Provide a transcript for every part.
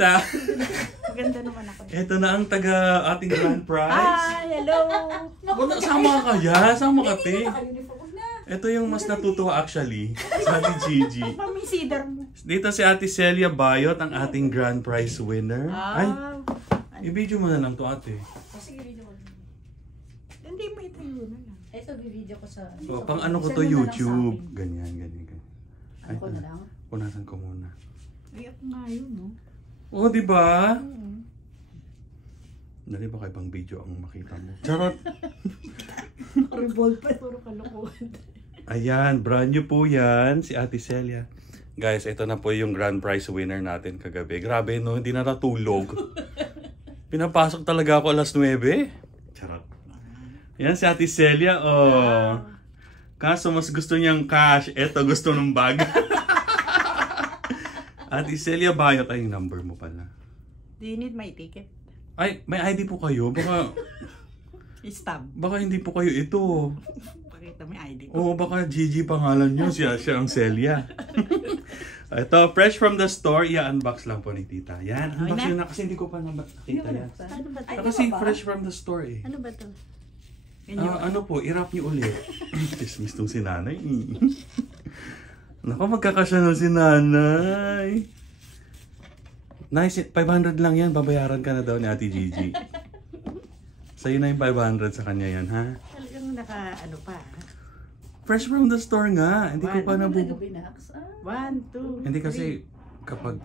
tita. Maganda naman ako. Ito na ang taga ating grand prize. Hi! Hello! Wala, sama ka ya. Sama ka, te. Ito yung mas natutuwa actually sa Ate Gigi. Pamisidar mo. Dito si Ate Celia Bayot, ang ating grand prize winner. Ay, i-video mo na lang to, ate. Sige, video ko. Hindi mo itayo na lang. Ito, video ko sa... So, pang ano ko to, YouTube. Ganyan. Ano ko na lang? Punasan ko muna. Ay, ako nga yun, no? Oh, di ba? Dali ba kayo bang video ang makita mo? Charot! Revolve pa. Puro kalokohan. Ayan, brand new po yan, si Ate Celia. Guys, ito na po yung grand prize winner natin kagabi. Grabe, no? Hindi na natulog. Pinapasok talaga ako alas 9. Charot. Yan si Ate Celia, oh. Kaso mas gusto niyang cash. Ito, gusto ng bag. Ate Celia Bayot, ay yung number mo pala. Do you need my ticket? Ay, may ID po kayo? Stab. Baka hindi po kayo ito. Pakita mo yung ID ko. Oo, baka Gigi pangalan nyo. Siya ang Celia. Ito, fresh from the store. I-unbox lang po ni tita. Yan, unbox yun na. Kasi hindi ko pa nakita yan. Ano ba to? Kasi fresh from the store eh. Ano ba to? Ano po, i-wrap nyo ulit. Dismiss tong si nanay. Naku, magkakasya na si nanay. Nice, 500 lang yan. Babayaran ka na daw ni Ate Gigi. Sa'yo na yung 500 sa kanya yan, ha? Talagang ano pa. Fresh from the store nga. Hindi ko pa nabubo. 1, 2, Hindi kasi kapag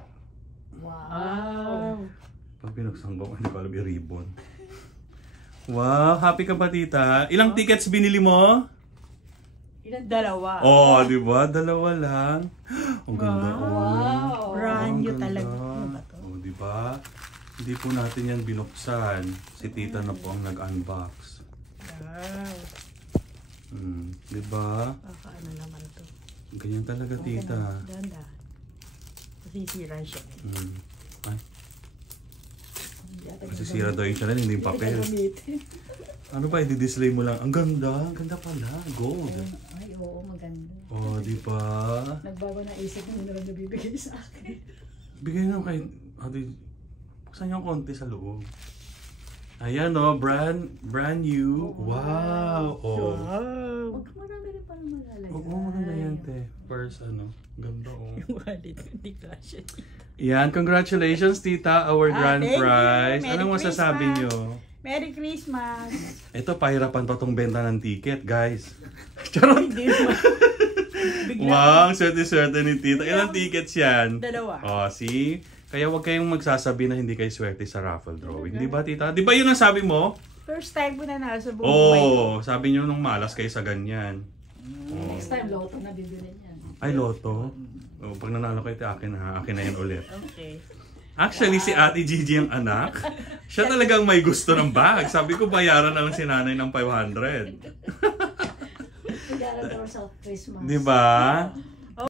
wow. pag binuksan ko, hindi ko alam yung ribbon. Wow, happy ka ba tita? Ilang tickets binili mo? Dalawa. Oh, di ba? Dalawa lang. Ang ganda. Wow. Brand new Ang ganda. talaga. Ano ba to? Oh, di ba? Hindi po natin yan binuksan. Si tita na po ang nag-unbox. Wow. Di ba? Ano naman to? Ganyan talaga tita. Ganda. Masisira siya. Ay. Masisira daw yung channel, hindi yung papel. Ano ba, i-display mo lang. Ang ganda. Ang ganda pala. Gold. Ay, oo, maganda. Oh, di ba? Nagbago na isip mo na lang nabibigay sa akin. Bigay na kay ate. Buksan niyo konti sa loob. Ayan o, brand new. Wow. Oh. Wow. Marami rin pala malalagay. Oo, maganda yan, te. First, ganda oh. Yung wallet, hindi kasha. Yan, congratulations, tita, our grand thank you. prize. Merry Anong masasabi Christmas. nyo? Merry Christmas! Ito, pahirapan pa tong benta ng ticket, guys. Charot! Hindi naman. Bigla. Wow, swerte-swerte ni tita. Ilang tickets yan? Dalawa. Oh, see? Kaya huwag kayong magsasabi na hindi kayo swerte sa raffle drawing. Di ba, tita? Di ba yun ang sabi mo? First time ko na nasa buong buhay ko. Oo, sabi nyo nung malas kayo sa ganyan. Next time, loto na bibili niyan. Ay, loto? Oh, pag nanalo kayo, akin na yan ulit. Okay. Actually, si Ate Gigi ang anak. Siya talagang may gusto ng bag. Sabi ko, bayaran na lang si nanay ng 500. Regalo daw sa Christmas. Di ba?